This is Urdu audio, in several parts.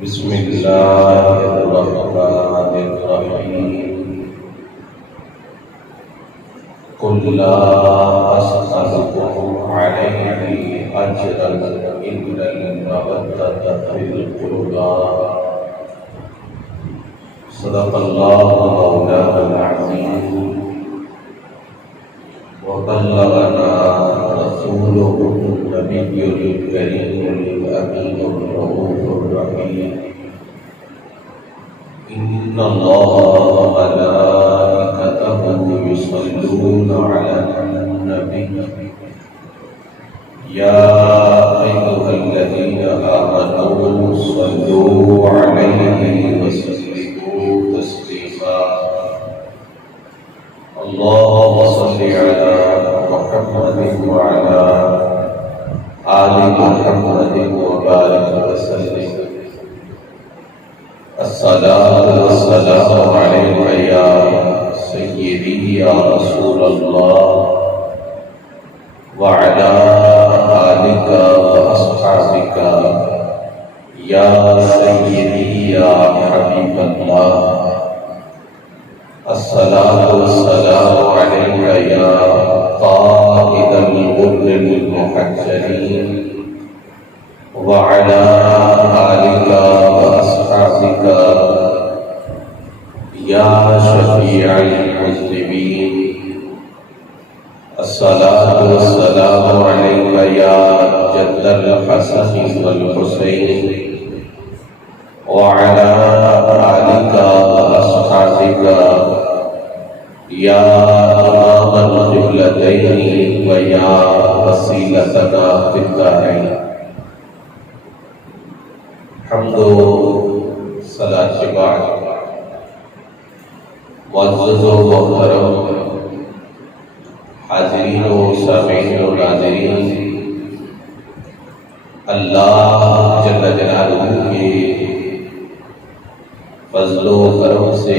بسم اللہ الرحمن الرحیم قل لا أسألكم عليه أجرا إلا المودة في القربى صدق الله مولانا العظيم وبلغنا رسوله النبي الكريم الأمين الرؤوف الرحيم إن الله وملائكته يصلون على النبي يا أيها الذين آمنوا صلوا عليه وسلموا تسليما اللهم صل على محمد وعلى آل محمد وبارك وسلم الصلاة والسلام عليك يا سيدي يا رسول الله وعلى آلك وأصحابك يا سيدي يا حبيب الله الصلاة والسلام عليك يا قائد الغر المحجلين وعلى آلك وأصحابك يا شفيع المذنبين الصلاة والسلام عليك يا جد الحسن والحسين وعلى آلك وأصحابك يا إمام القبلتين ويا وسيلتنا في الدارين حمد و صلاة کے بعد معزز و محترم حاضرین و سامعین و ناظرین، اللہ جل جلالہ کے فضل و کرم سے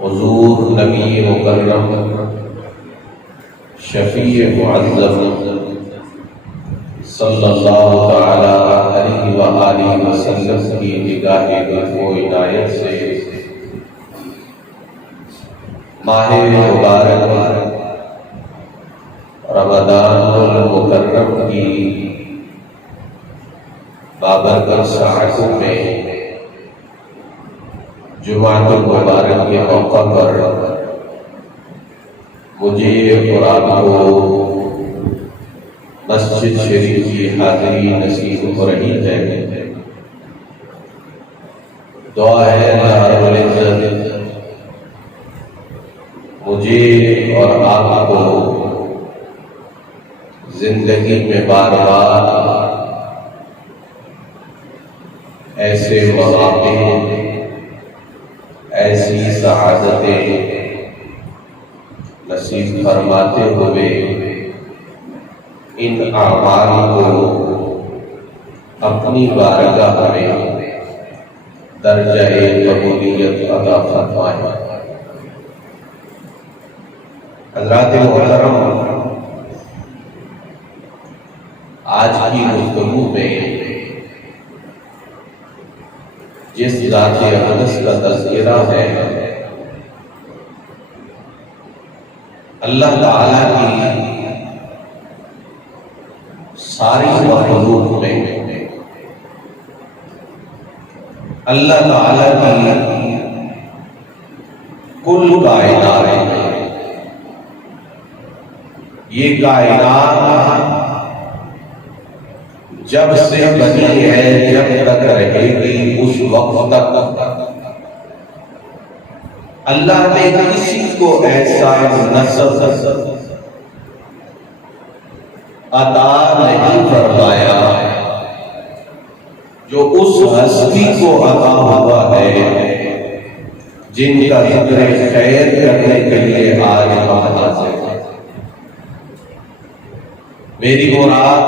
حضور نبی مکرم شفیع معظم صلی اللہ تعالی علیہ وآلہ وسلم کی نگاہ لطف و عنایت سے ماہ مبارک رمضان المکرم کی بابرکت ساعتوں میں جمعۃ المبارک کے موقع پر مجھے قرآن کو مسجد شریف کی حاضری نصیب ہو رہی ہے۔ دعا ہے اللہ رب العزت مجھے اور آپ کو زندگی میں بار بار ایسے مواقع، ایسی سعادتیں نصیب فرماتے ہوئے ان اعمال کو اپنی بارگاہ میں درجہ قبولیت عطا فرمائے۔ حضرات محترم، آج کی گفتگو میں جس ذات اقدس کا تذکرہ ہے، اللہ تعالیٰ کی ساری مخلوق میں اللہ تعالیٰ کی کل کائنات میں یہ کائنات جب سے بنی ہے، جب تک رہے گی، اس وقت تک اللہ نے کسی کو ایسا نسب عطا نہیں فرمایا جو اس ہستی کو عطا ہوا ہے جن کا ذکر خیر کرنے کے لیے آج ہم حاضر ہیں۔ میری مراد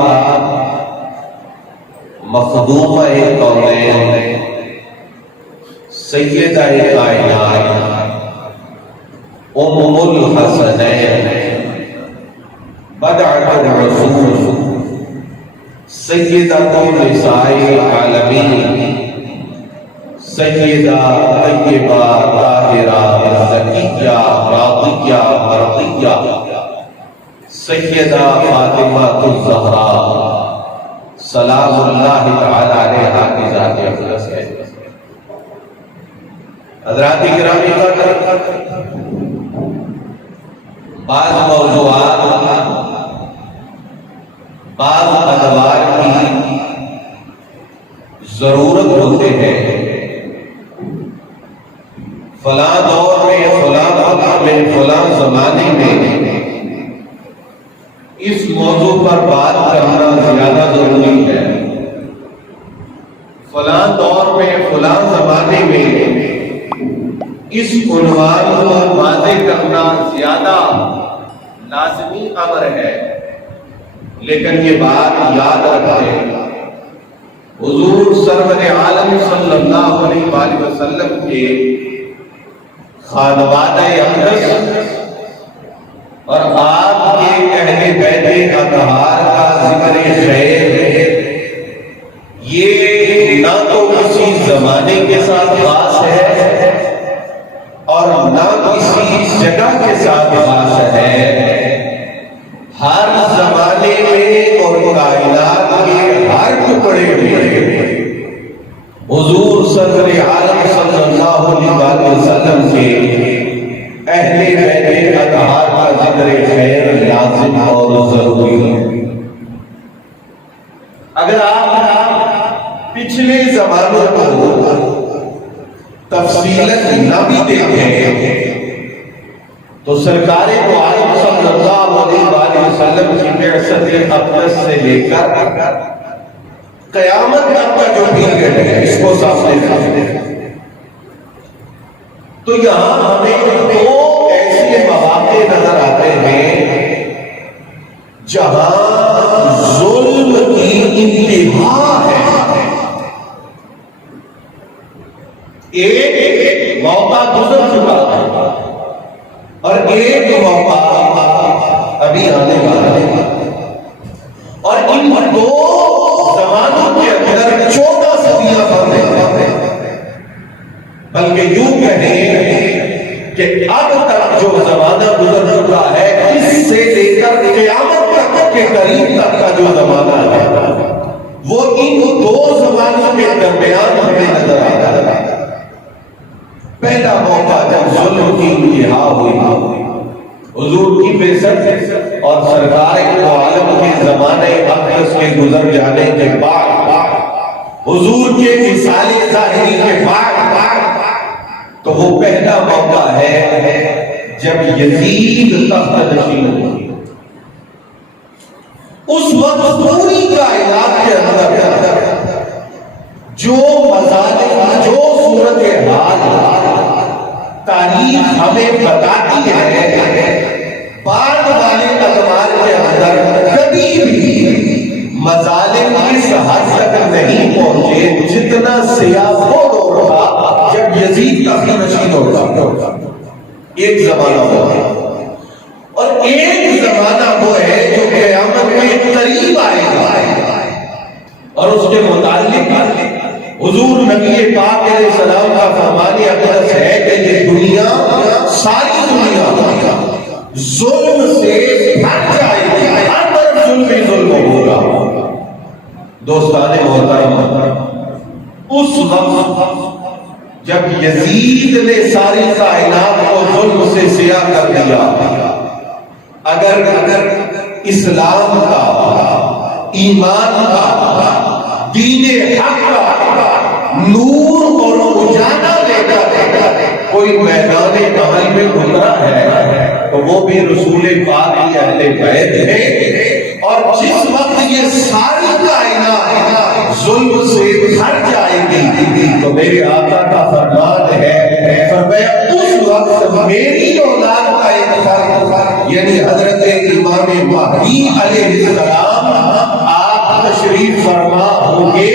مخدومہ کونین سیدہ کائنات ام الحسنین بدعۃ الرسول سیدۃ النساء العالمین، سیدہ طیبہ طاہرہ زکیہ راضیہ مرضیہ سیدہ فاطمہ الزہراء سلام اللہ تعالی علیہا کی ذات اقدس ہے۔ حضرات گرامی بعض موضوعات بعض ادوار کی ضرورت ہوتے ہیں، فلاں دور میں فلاں وقت میں فلاں زمانے میں اس موضوع پر بات کرنا زیادہ ضروری ہے، فلاں دور میں فلاں زمانے میں اس عنوان کو واضح کرنا زیادہ لازمی امر ہے۔ لیکن یہ بات یاد رکھیں، حضور سرور عالم صلی اللہ علیہ وآلہ وسلم کے خانوادہ اقدس اور آپ کے اہل بیت اطہار کا ذکر خیر ہے، یہ نہ تو کسی زمانے کے ساتھ خاص ہے اور نہ کسی جگہ کے ساتھ خاص ہے، ہر زمانے میں اور کائنات کے ہر ٹکڑے میں حضور سرور عالم صلی اللہ علیہ وسلم کے اہل بیت اطہار کا ذکر خیر لازم اور ضروری ہے۔ اگر آپ پچھلے زمانوں کو تفصیلاً نہ بھی دیکھیں تو سرکار دو عالم صلی اللہ علیہ وآلہ وسلم کی بعثت اقدس سے لے کر قیامت تک کا جو پیریڈ ہے اس کو سامنے رکھیں تو یہاں ہمیں دو ایسے مواقع نظر آتے ہیں جہاں ظلم کی انتہا ہے۔ ایک موقع گزر چکا ہے اور ایک موقع ابھی آنے والا ہے، اور ان دو زمانوں کے اندر 14 صدیاں فرق ہے، بلکہ یوں کہیں کہ اب تک جو زمانہ گزر چکا ہے اس سے لے کر قیامت تک کے قریب تک کا جو زمانہ ہے وہ ان دو زمانوں کے درمیان ہمیں نظر آتا ہے۔ پہلا موقع جب ظلم کی انتہا ہوئی، حضور کی بعثت اور سرکار دو عالم کے زمانے اقدس کے گزر جانے کے بعد، حضور کے وصال ظاہری کے بعد، تو وہ پہلا موقع ہے جب یزید تخت نشین ہوا۔ اس وقت پوری کائنات کے اندر جو مظالم، جو صورتحال تاریخ ہمیں بتاتی ہے، بعد والے ادوار کے اندر کبھی بھی مظالم اس حد تک نہیں پہنچے جتنا سیاہ وہ دور تھا جب یزید تخت نشین ہوتا۔ ایک زمانہ ہوگا اور ایک زمانہ وہ ہے جو قیامت میں قریب آئے گا، اور اس کے متعلق حضور نبی پاک علیہ السلام کا فرمان اقدس ہے کہ یہ دنیا، ساری دنیا ظلم سے بھر جائے گی، ہر طرف ظلم ہی ظلم ہوگا۔ دوستان محترم، اس وقت جب یزید نے ساری کائنات کو ظلم سے سیاہ کر دیا، اگر اسلام کا، ایمان کا، دین حق کا نور اور اجالا لے کر کوئی میدان عمل میں گزرا ہے تو وہ بھی رسول پاک کی اہل بیت ہے، اور جس وقت یہ ساری کائنات ظلم سے بھر جائے گی تو میرے آقا کا فرمان ہے، فرمایا اس وقت میری اولاد کا ایک فرد یعنی حضرت امام مہدی علیہ السلام آپ تشریف فرما ہوں گے،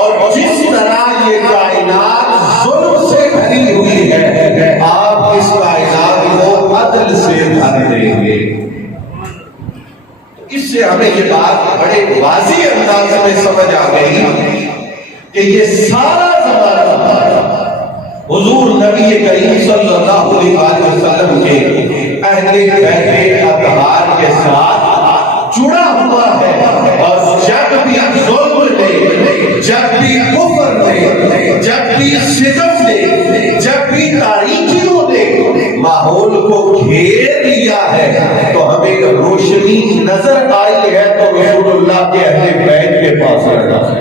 اور جس طرح یہ کائنات ظلم سے بھری ہوئی ہے آپ اس کائنات کو عدل سے بھر دیں گے۔ اس سے سے ہمیں یہ بات بڑے واضح انداز میں سمجھ آ گئی کہ یہ سارا زمانہ حضور نبی کریم صلی اللہ علیہ وسلم کے اہل بیت اطہار کے ساتھ جڑا ہوا ہے، اور جب بھی ظلم نے، جب بھی کفر نے، جب بھی ستم نے، جب بھی تاریکیوں نے ماحول کو گھیر لیا ہے تو ہمیں روشنی نظر آئی ہے تو رسول اللہ کے اہل بیت کے پاس رہنا ہے۔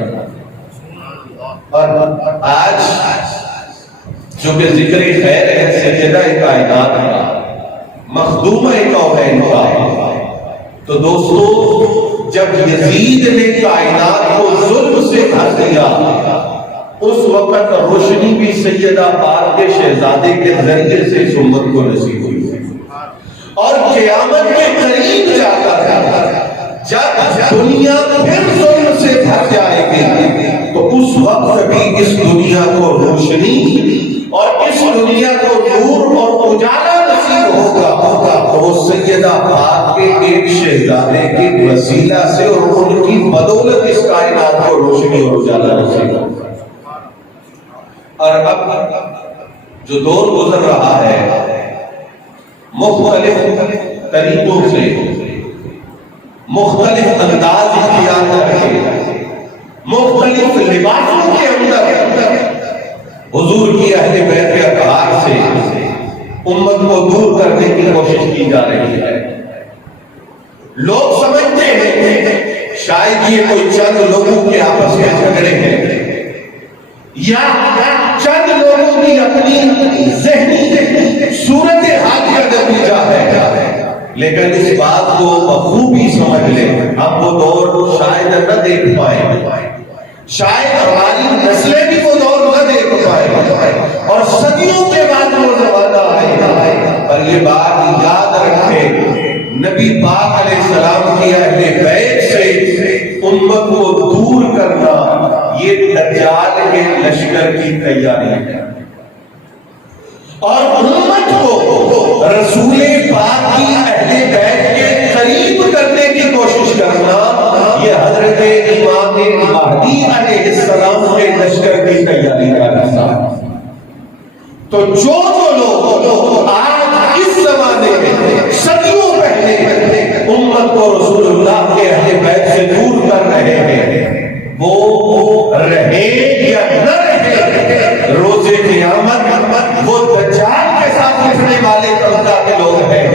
اور آج جو کہ ذکر خیر ہے سیدہ کائنات مخدومہ کونین کا، تو دوستو جب یزید نے کائنات کو ظلم سے بھر دیا اس وقت روشنی بھی سیدہ پاک کے شہزادے کے ذریعے سے اس امت کو نصیب ہوئی، اور قیامت کے قریب جا کر جب دنیا پھر ظلم سے بھر جائے گی تو اس وقت بھی اس دنیا کو روشنی اور اس دنیا کو نور اور اجالا نصیب ہوگا تو وہ سیدہ پاک کے ایک شہزادے کے وسیلہ سے اور ان کی بدولت اس کائنات کو روشنی اور اجالا نصیب ہوگا۔ اور اب جو دور گزر رہا ہے مختلف طریقوں سے مختلف انداز اختیار کر کے مختلف لباسوں کے اندر حضور کی اہل بیت کے اطہار سے امت کو دور کرنے کی کوشش کی جا رہی ہے۔ لوگ سمجھتے ہیں شاید یہ کوئی چند لوگوں کے آپس میں جھگڑے ہیں یا چند لوگوں کی اپنی ذہنی صورت حال کا نتیجہ ہے، لیکن اس بات کو بخوبی سمجھ لیں ہم وہ دور شاید نہ دیکھ پائے، شاید ہماری نسلیں بھی وہ دور نہ دیکھ پائے، اور صدیوں کے بعد وہ زمانہ آئے، پر یہ بات یاد رکھیں نبی پاک علیہ السلام کی اہل بیت سے امت کو دور کرنا یہ دجال کے لشکر کی تیاری ہے، اور امت کو رسول پاک کی اہل بیت کے قریب کرنے کی کوشش کرنا یہ حضرت امام مہدی علیہ السلام کے لشکر کی تیاری کا حصہ ہے۔ تو جو لوگ آج اس زمانے میں صدیوں پہلے امت کو رسول اللہ کے اہل بیت سے دور کر رہے ہیں وہ رہے یا نہ رہے روز قیامت وہ دجال کے ساتھ اٹھنے والے طبقہ کے لوگ ہیں،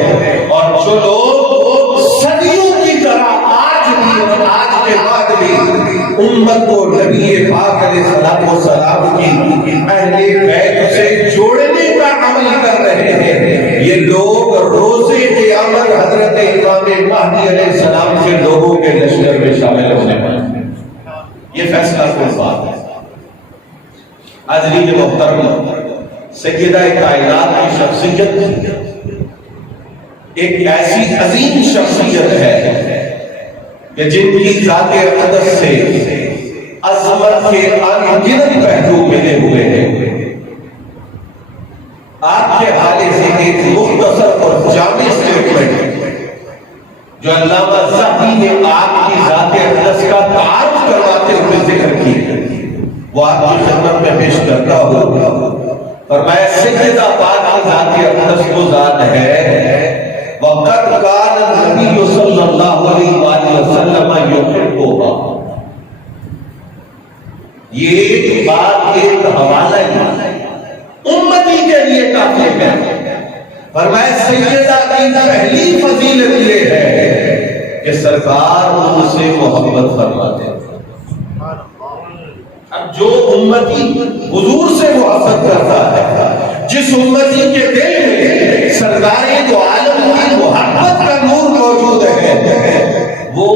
اور جو لوگ صدیوں کی طرح آج کے بعد بھی امت کو نبی پاک علیہ السلام کی اہل بیت سے جوڑنے کا عمل کر رہے ہیں، یہ لوگ روز قیامت حضرت امام مہدی علیہ السلام کے لوگوں کے لشکر میں شامل ہونے والے ہیں۔ یہ فیصلہ کون بات ہے؟ حاضرین محترم، سیدہ کائنات کی شخصیت ایک ایسی عظیم شخصیت ہے کہ جن کی ذات اقدس سے عظمت کے انگنت پہلو ملے ہوئے ہیں۔ آپ کے حوالے سے ایک مختصر اور جامع اسٹیٹمنٹ جو علامہ ذہبی نے آپ کی ذات اقدس کا تعارف کرواتے ہوئے ذکر کی وہ آپ کی خدمت میں پیش کرتا ہوں، فرمایا سیدہ پاک کی ذات اقدس وہ ذات ہے وقت کان نبی صلی اللہ علیہ وسلم یحبھا، یہ بات ایک حوالہ ہی امتی کے لیے کافی ہے۔ فرمایا سیدہ کی پہلی فضیلت یہ ہے کہ سرکار ان سے محبت فرماتے ہیں۔ اب جو امتی حضور سے محبت کرتا ہے، جس امتی کے دل میں سرکار دو عالم کی محبت کا نور موجود ہے، وہ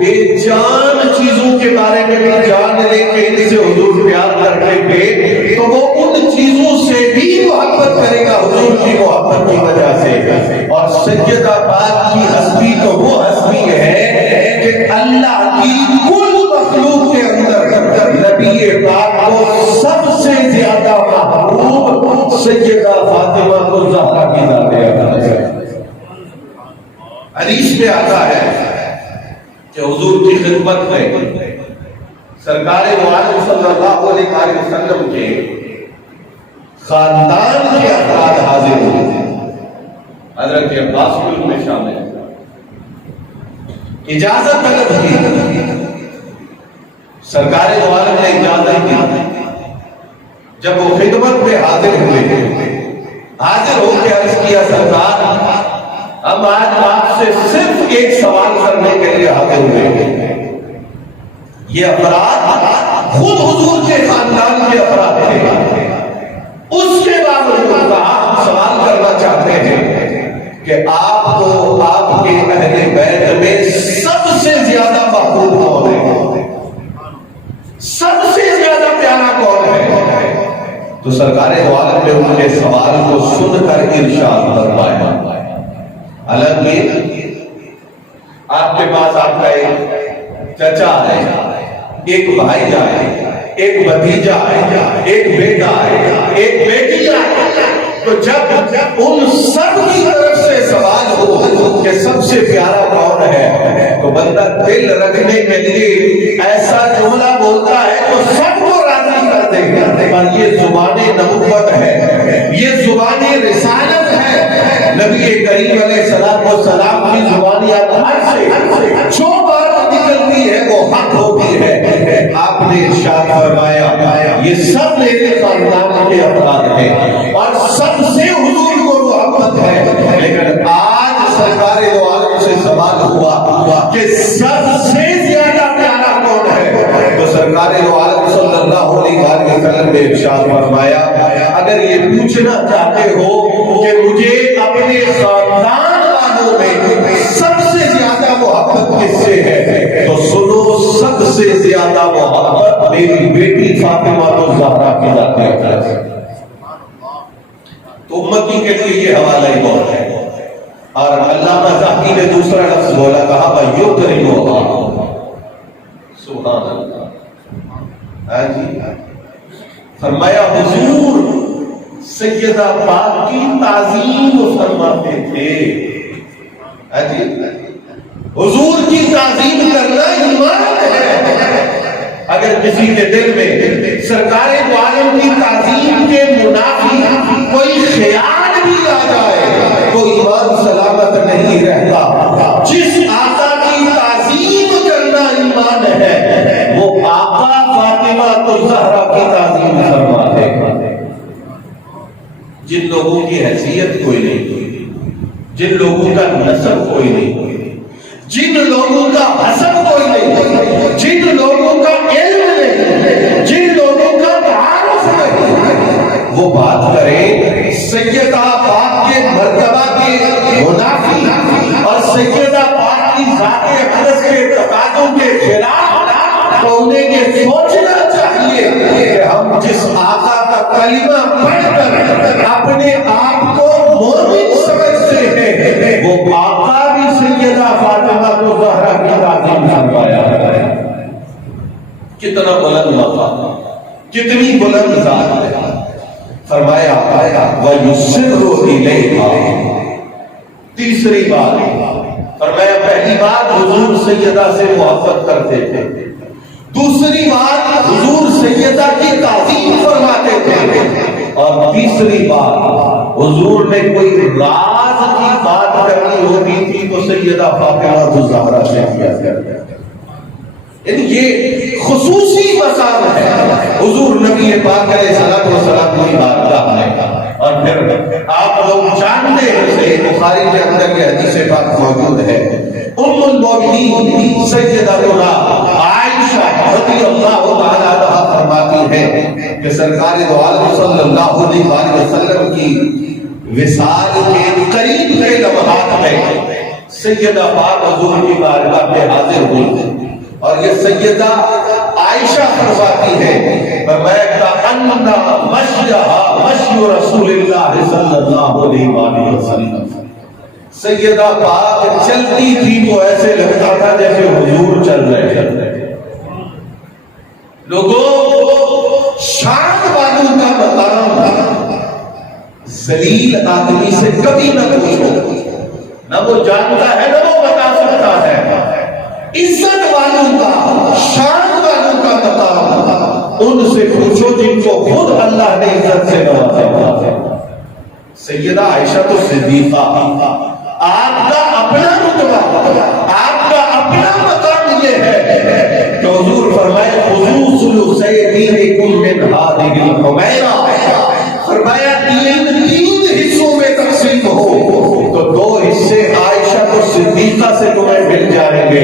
بے جان چیزوں کے بارے میں بھی جان لے کے ان سے حضور پیار کرنے پہ تو وہ ان چیزوں سے بھی محبت کرے گا حضور کی محبت کی وجہ سے۔ اور سیدہ پاک کی ہستی تو وہ ہستی ہے کہ اللہ کی کل مخلوق کے اندر نبی پاک کو سب سے زیادہ محبوب سیدہ فاطمہ کو زہرا کی ذات اقدس ہے۔ حدیث میں آتا ہے کہ حضور کی خدمت میں سرکار دو عالم صلی اللہ علیہ وسلم کے خاندان کے افراد حاضر ہوئے. حضرت عباس بھی ان میں شامل ہیں. اجازت طلب کی. سرکار دو عالم نے اجازت دی. جب وہ خدمت میں حاضر ہوئے، حاضر ہو کے عرض کیا سرکار ہم آج آپ سے صرف ایک سوال کرنے کے لیے حاضر ہوئے. یہ افراد خود حضور کے خاندان کے افراد تھے. اس کے باوجود ہم سوال کرنا چاہتے ہیں کہ آپ کو آپ کے اہل بیت میں سب سے زیادہ محبوب کون ہے؟ سب سے زیادہ پیارا کون ہے؟ تو سرکار دو عالم نے ان کے سوال کو سن کر ارشاد فرمایا حالانکہ آپ کے پاس آپ کا ایک چچا ہے، ایک بھائی ہے، ایک بھتیجا ہے، ایک بیٹا ہے، ایک بیٹی ہے. تو جب ان سب کی طرف سے سوال ہو کہ سب سے پیارا کون ہے تو بندہ دل رکھنے کے لیے ایسا جملہ بولتا ہے تو سب کو راضی کر دے گا. پر یہ زبان نبوت ہے، یہ زبان رسالت ہے. نبی کریم علیہ السلام کی زبانیات سے جو بات نکلتی ہے وہ حق ہوتی ہے. آپ نے ارشاد فرمایا یہ سب میرے خاندان کے افراد ہیں اور سب سے حضور کو محبت ہے. لیکن آج سرکار دو عالم سے سوال ہوا کہ سب سے زیادہ پیارا کون ہے تو سرکار دو عالم صلی اللہ علیہ وسلم نے ارشاد فرمایا اگر یہ پوچھنا چاہتے ہو کہ مجھے اپنے خاندان والوں میں سب سے زیادہ محبت کس سے ہے تو سنو سب سے زیادہ محبت میری بیٹی فاطمہ الزہرا کی ذات ہے. تو امتی کے لیے یہ حوالہ ہی بہت ہے. اور علامہ ذہبی نے دوسرا لفظ بولا کہا وَيُكْرِمُهَا. سبحان اللہ. فرمایا حضور سیدہ پاک کی تعظیم فرماتے تھے. حضور کی تعظیم کرنا ایمان ہے. اگر کسی کے دل میں سرکار دو عالم کی تعظیم کے منافی کوئی خیال بھی آ جائے تو ایمان سلامت نہیں رہتا. جس آقا کی تعظیم کرنا ایمان ہے وہ آقا فاطمہ الزہرا کی تعظیم فرماتے ہیں. جن لوگوں کی حیثیت کوئی نہیں، جن لوگوں کا نسب کوئی نہیں، جن لوگوں کا حسب کوئی نہیں، جن لوگوں کا علم نہیں، جن لوگوں کا تعارف نہیں، وہ بات کریں سیدہ پاک کے مرتبہ کے منافی اور سیدہ پاک کی ذات اقدس کے تقاضوں کے خلاف تو انہیں یہ سوچنا چاہیے کہ ہم جس آقا کا کلمہ پڑھ کر اپنے آپ کو مومن سمجھتے ہیں وہ آقا بھی سیدہ فاطمہ الزہرا کی تعظیم فرمایا ہے. کتنا بلند مقام، کتنی بلند ذات ہے. فرمایا وَيُسِرُّ إِلَيْهَا. تیسری بات فرمایا پہلی بات حضور سیدہ سے محبت کرتے تھے، دوسری بات حضور سیدہ کی تعظیم فرماتے تھے، اور تیسری بات حضور نے کوئی راز کی بات کرنی ہوتی تھی تو سیدہ فاطمہ الزہرا سے کیا کرتے تھے. یعنی یہ خصوصی مقام ہے حضور نبی پاک علیہ السلام کی بارگاہ میں. اور پھر آپ لوگ جانتے ہیں بخاری کے اندر یہ حدیث پاک موجود ہے. ام المؤمنین سیدتنا عائشہ رضی اللہ تعالی عنہا فرماتی ہے کہ سرکار دو عالم صلی اللہ علیہ وسلم کی وصال کے قریب کے لمحات میں سیدہ پاک حضور کی بارگاہ میں حاضر ہوئی اور یہ سیدہ عائشہ فرماتی ہے فرمایا کأننا مشیہا مشی رسول اللہ صلی اللہ علیہ وسلم. سیدہ پاک چلتی تھی تو ایسے لگتا تھا جیسے حضور چل رہے تھے. لوگوں شان والوں کا مقام ذلیل آدمی سے کبھی نہ پوچھو، نہ وہ جانتا ہے نہ وہ بتا سکتا ہے. عزت والوں کا، شان والوں کا مقام ان سے پوچھو جن کو خود اللہ نے عزت سے نوازا۔ سیدہ عائشہ تو صدیقہ، آپ کا اپنا رتبہ، آپ کا اپنا مقام یہ ہے کہ حضور فرمائے خذوا ثلثی دینکم من ہذہ الحمیرہ، فرمایا تین حصوں میں تقسیم ہو تو 2 حصے عائشہ کو صدیقہ سے تمہیں مل جائیں گے،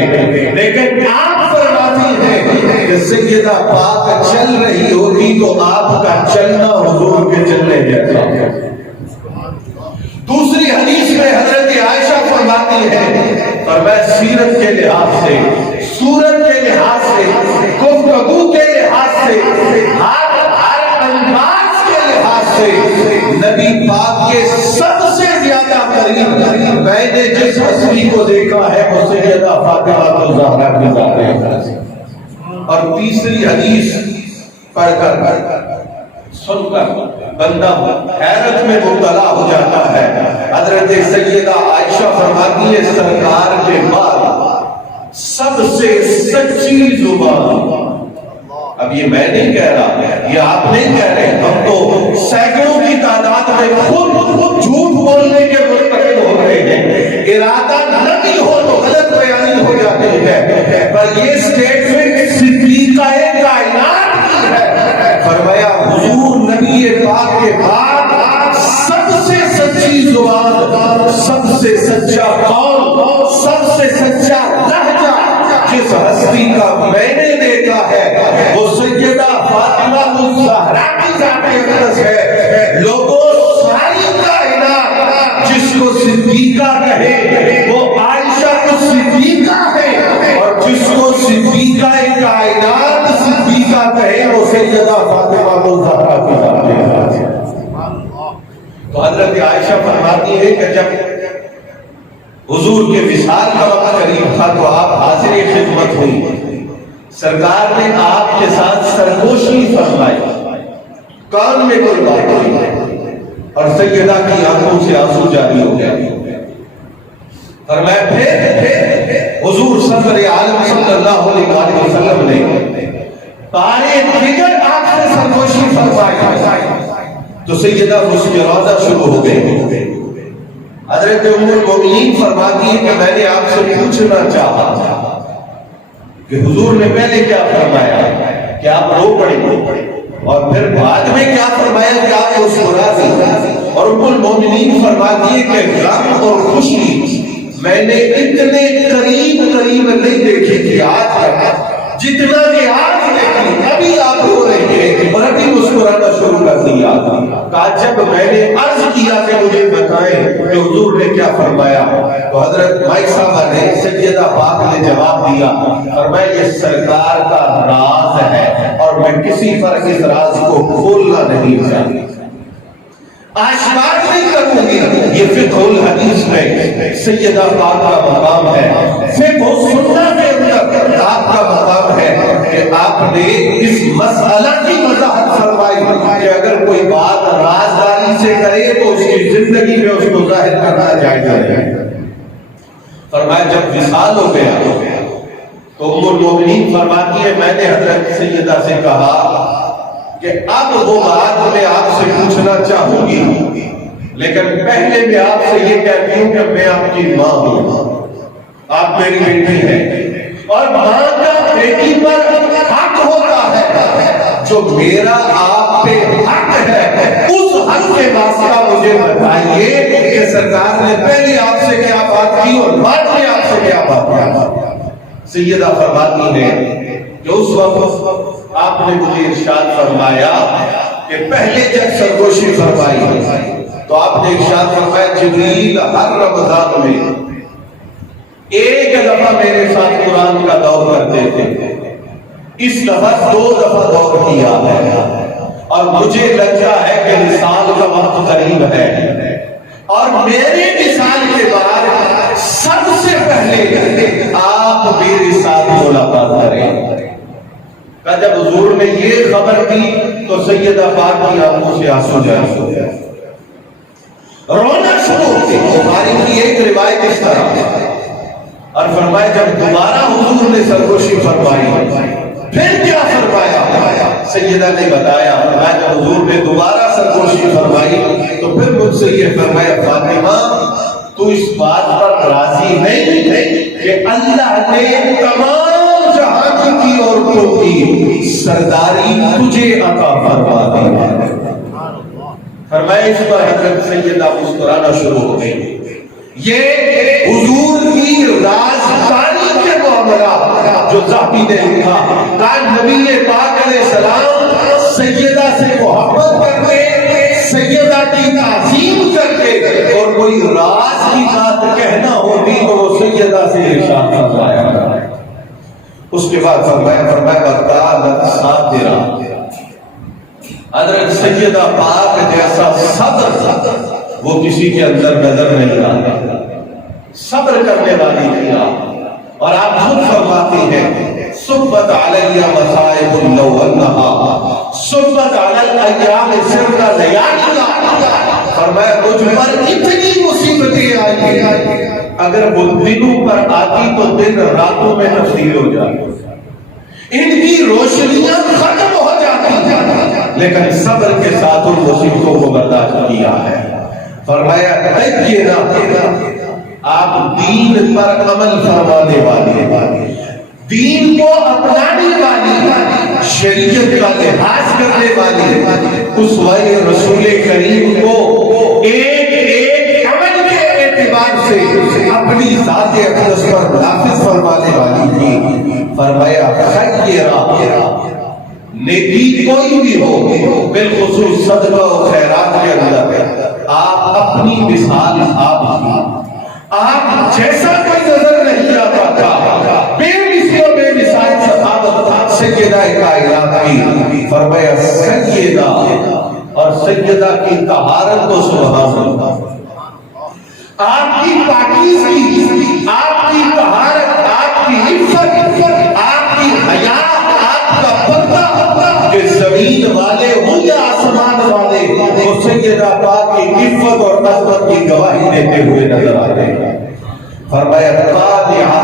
لیکن آپ فرماتی ہیں کہ سیدہ پاک چل رہی ہوگی تو آپ کا چلنا حضور کے چلنے جیسا۔ دوسری حدیث میں حضرت عائشہ فرماتی ہے، فرمایا سیرت کے لحاظ سے، صورت کے لحاظ سے، گفتگو کے لحاظ سے، ہر انداز کے لحاظ سے نبی پاک کے سب سے زیادہ قریب میں نے جس ہستی کو دیکھا ہے وہ سیدہ فاطمہ الزہرا کی ذات ہے۔ اور تیسری حدیث پڑھ کر سن کر بندہ حیرت میں مبتلا ہو جاتا ہے۔ حضرت سیدہ عائشہ فرماتی ہے سرکار کے بعد سب سے سچی زبان، اب یہ میں نہیں کہہ رہا، یہ آپ نہیں کہہ رہے، ہم تو سینکڑوں کی تعداد میں خود جھوٹ بولنے کے مرتکب ہو رہے ہیں، ارادہ نہ بھی ہو تو غلط بیانی ہو جاتی ہے، پر یہ سٹیٹمنٹ صدیقہ کائنات کی ہے۔ فرمایا حضور نبی پاک کے بعد سب سے سچی زبان، سب سے سچا قول، سب سے سچا لہجہ جس ہستی کا میں نے دیکھا ہے وہ سیدہ فاطمہ الزہرا کی ذات اقدس ہے۔ لوگوں ساری کائنات جس کو صدیقہ کہے وہ عائشہ کو صدیقہ ہے، اور جس کو صدیقہ کائنات صدیقہ کہے وہ سیدہ فاطمہ الزہرا کی ذات اقدس ہے۔ تو حضرت عائشہ فرماتی ہے کہ جب حضور کے وصال کا وقت قریب تھا تو آپ حاضر خدمت ہوئی، سرکار نے آپ کے ساتھ سرگوشی فرمائی، کان میں کوئی بات ہوئی اور سیدہ کی آنکھوں سے آنسو جاری ہو گئے۔ فرمایا پھر حضور صدر عالم صلی اللہ علیہ وسلم نے پارے دیگر آنکھ سے سرگوشی فرمائی تو سیدہ مسکرانا شروع ہو گئی۔ حضرت ام المؤمنین فرماتی ہے کہ میں نے آپ سے پوچھنا چاہا کہ حضور نے پہلے کیا فرمایا کہ آپ رو پڑے، اور پھر بعد میں کیا فرمایا کہ آپ مسکرا دی، اور ام المؤمنین فرماتی ہے کہ غم اور خوشی میں نے اتنے قریب نہیں دیکھی تھی آج تک جتنا کہ آج دیکھی۔ ابھی آپ رو رہے ہیں اور ابھی مسکرانا شروع کر دیا۔ کہا جب میں نے عرض کیا کہ مجھے بتائیں کہ حضور نے کیا فرمایا تو حضرت مائی صاحبہ نے سیدہ پاک نے جواب دیا، فرمایا یہ سرکار کا راز ہے اور میں کسی پر اس راز کو کھولنا نہیں چاہتی، آشکار نہیں کروں گی۔ یہ فقہ الحدیث میں سیدہ پاک کا مقام ہے، فقہ السنہ کے اندر آپ کا مقام ہے کہ آپ نے اس مسئلہ کی وضاحت فرمائی کہ اگر کوئی بات رازداری سے کرے تو اس کی زندگی میں اس کو ظاہر کرنا جائز ہے۔ فرمایا جب وصال ہو گیا تو ام المؤمنین فرماتی ہے میں نے حضرت سیدہ سے کہا کہ اب وہ بات میں آپ سے پوچھنا چاہوں گی، لیکن پہلے میں آپ سے یہ کہتی ہوں کہ میں آپ کی ماں ہوں، آپ میری بیٹی ہیں، اور ماں کا بیٹی پر حق ہوتا ہے، جو میرا آپ پہ حق ہے اس حق کے واسطہ مجھے بتائیے کہ سرکار نے پہلے آپ سے کیا بات کی اور بعد میں آپ سے کیا بات کی۔ سیدہ فرماتی ہے کہ اس وقت آپ نے مجھے ارشاد فرمایا کہ پہلے جب سرگوشی فرمائی تو آپ نے ارشاد فرمایا جبریل ہر رمضان میں ایک دفعہ میرے ساتھ قرآن کا دور کرتے تھے، اس دفعہ 2 دفعہ دور کیا ہے، اور مجھے لگتا ہے کہ وصال کا وقت قریب ہے، اور میرے وصال کے بعد سب سے پہلے آپ میرے ساتھ ملاقات کریں۔ جب حضور نے یہ خبر دی تو سیدہ پاک کی آنکھوں سے آنسو جاری ہو گئے، رونا شروع ہو گئی۔ بخاری کی ایک روایت اس طرح ہے اور فرمایا جب دوبارہ حضور نے سرگوشی فرمائی پھر کیا فرمایا؟ سیدہ نے بتایا فرمایا جب حضور نے دوبارہ سرگوشی فرمائی تو پھر مجھ سے یہ فرمایا فاطمہ تو اس بات پر راضی نہیں کہ اللہ نے تمام جہان کی عورتوں کی سرداری تجھے عطا فرما دی. فرمایا اس پر حضرت سیدہ مسکرانا شروع ہو گئی. یہ حضور کی رازداری کے معاملات جو ذہبی نے لکھا کہ نبی پاک علیہ السلام سیدہ سے محبت کرتے سیدہ کی تعظیم کرتے اور کوئی راز کی بات کہنا ہوتی تو وہ سیدہ سے ارشاد فرمایا. اس کے بعد فرمایا بقالت صابرہ حضرت سیدہ پاک جیسا صبر وہ کسی کے اندر نظر نہیں آتا. صبر کرنے والی تھی اور آپ خود فرماتی ہیں صبت علیہ مصائب لو انہا صبت علی الایام سرنا لیالیا. فرمایا مجھ پر اتنی مصیبتیں آئی اگر وہ دنوں پر آتی تو دن راتوں میں تبدیل ہو جاتی, ان کی روشنیاں ختم ہو جاتی, لیکن صبر کے ساتھ ان مصیبتوں کو برداشت کیا ہے. فرمایا دیکھیے نا آپ دین پر عمل فرمانے والی, دین کو اپنانے والی, شریعت کا لحاظ کرنے والی اسوہ رسول کریم کو ایک ایک عمل کے اعتبار سے اپنی ذات اقدس پر نافذ فرمانے والی تھی. فرمایا خیرہ نیکی کوئی بھی ہو بالخصوص صدقہ و خیرات کے اندر آپ اپنی مثال آپ جیسا کوئی نظر نہیں آتا تھا, بے مثل و بے مثال سخاوت سیدہ کائنات کی. فرمایا سیدہ اور سیدہ کی طہارت تو سبحان اللہ, آپ کی پاکیزگی, آپ کی طہارت, آپ کی عفت, آپ کی حیا, آپ کا پردہ کہ زمین والے ہوں یا آسمان والے وہ سیدہ پاک کی عفت اور عظمت کی گواہی دیتے ہوئے نظر آتے ہیں. فرمایا قانعہ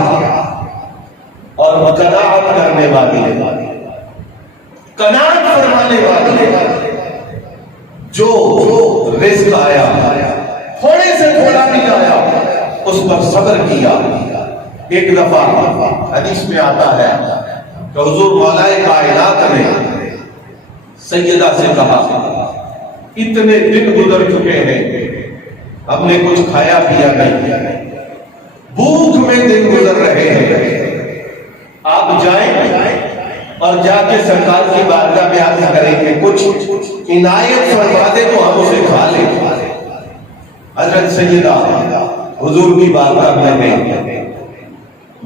اور قناعت کرنے والی, قناعت فرمانے والی, جو رزق آیا تھوڑے سے تھوڑا بھی آیا اس پر صبر کیا. ایک دفعہ حدیث میں آتا ہے کہ حضور مولا کائنات نے سیدہ سے کہا اتنے دن گزر چکے ہیں ہم نے کچھ کھایا پیا نہیں, بھوک میں دن گزر رہے ہیں, آپ جائیں اور جا کے سرکار کی بارگاہ میں عرض کریں کہ کچھ عنایت فرما دے تو ہم اسے کھا لیں. حضرت سیدہ حضور کی بارگاہ میں گئی,